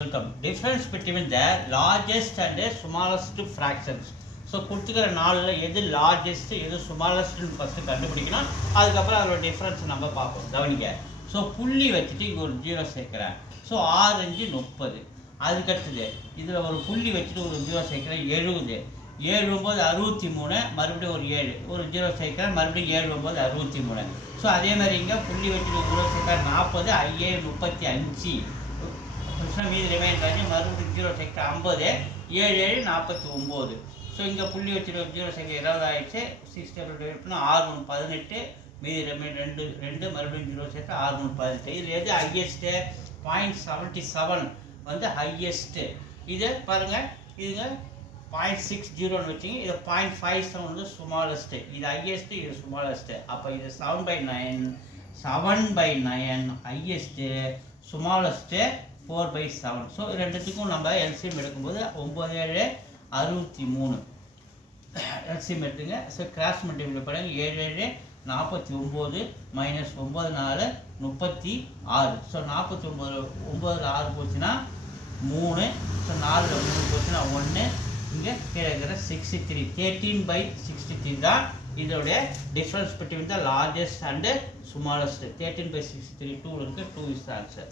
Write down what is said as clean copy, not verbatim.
Welcome. Difference between the largest and the smallest fractions. So கொடுத்துக்கிற நாளில் எது largest எது ஸ்மாலஸ்ட்னு ஃபஸ்ட்டு கண்டுபிடிக்கணும். அதுக்கப்புறம் அதோட டிஃப்ரென்ஸ் நம்ம பார்ப்போம். கவனிக்க. ஸோ புள்ளி வச்சுட்டு இங்கே ஒரு ஜீரோ சேர்க்குறேன். ஸோ 6 5 30. அதுக்கடுத்தது இதில் ஒரு புள்ளி வச்சுட்டு ஒரு ஜீரோ சேர்க்குறேன் 70. 7 9 63. மறுபடியும் ஒரு 7 ஒரு ஜீரோ சேர்க்குறேன் மறுபடியும் 7 9 63. ஸோ அதே மாதிரி இங்கே புள்ளி வச்சுட்டு ஒரு ஜீரோ சேர்க்குறேன் 40 5 35. மீதி ரிமைன் பண்ணி மறுபடியும் ஜீரோ சேர்க்க 50 7 7 49. ஸோ இங்கே புள்ளி வச்சுட்டு ஜீரோ சேர்க்க 20 ஆயிடுச்சு. 6 டிவைட் பண்ணால் 6 3 18. மீதி ரிமைன் 2 மறுபடியும் ஜீரோ சேர்க்க 6 3 18. இதில் எது ஹையஸ்ட்டு? 0.77 வந்து ஹையஸ்ட்டு. இது பாருங்கள், இதுங்க 0.60 வச்சுங்க. இது 0.57 வந்து ஸ்மாலஸ்ட்டு. இது ஹையஸ்ட்டு, இது ஸ்மாலஸ்ட்டு. அப்போ இது 7/9 ஹையஸ்ட்டு, ஸ்மாலஸ்ட்டு 4/7. ஸோ ரெண்டுத்துக்கும் நம்ம எல்சிஎம் எடுக்கும்போது 9 7 63 எல்சிஎம் எடுத்துங்க. ஸோ கிராஸ் மல்டிப்ளை பண்ணுங்க. 7 7 49 மைனஸ் 9 4 36. ஸோ 49 9 6 போச்சுன்னா 3. ஸோ 4 3 போச்சுன்னா 1. இங்கே கீழே இருக்கிற 63 13/63 தான் இதோடைய difference between the largest and smallest. 13/63 2 இருக்குது. 2 இஸ் த ஆன்சர்.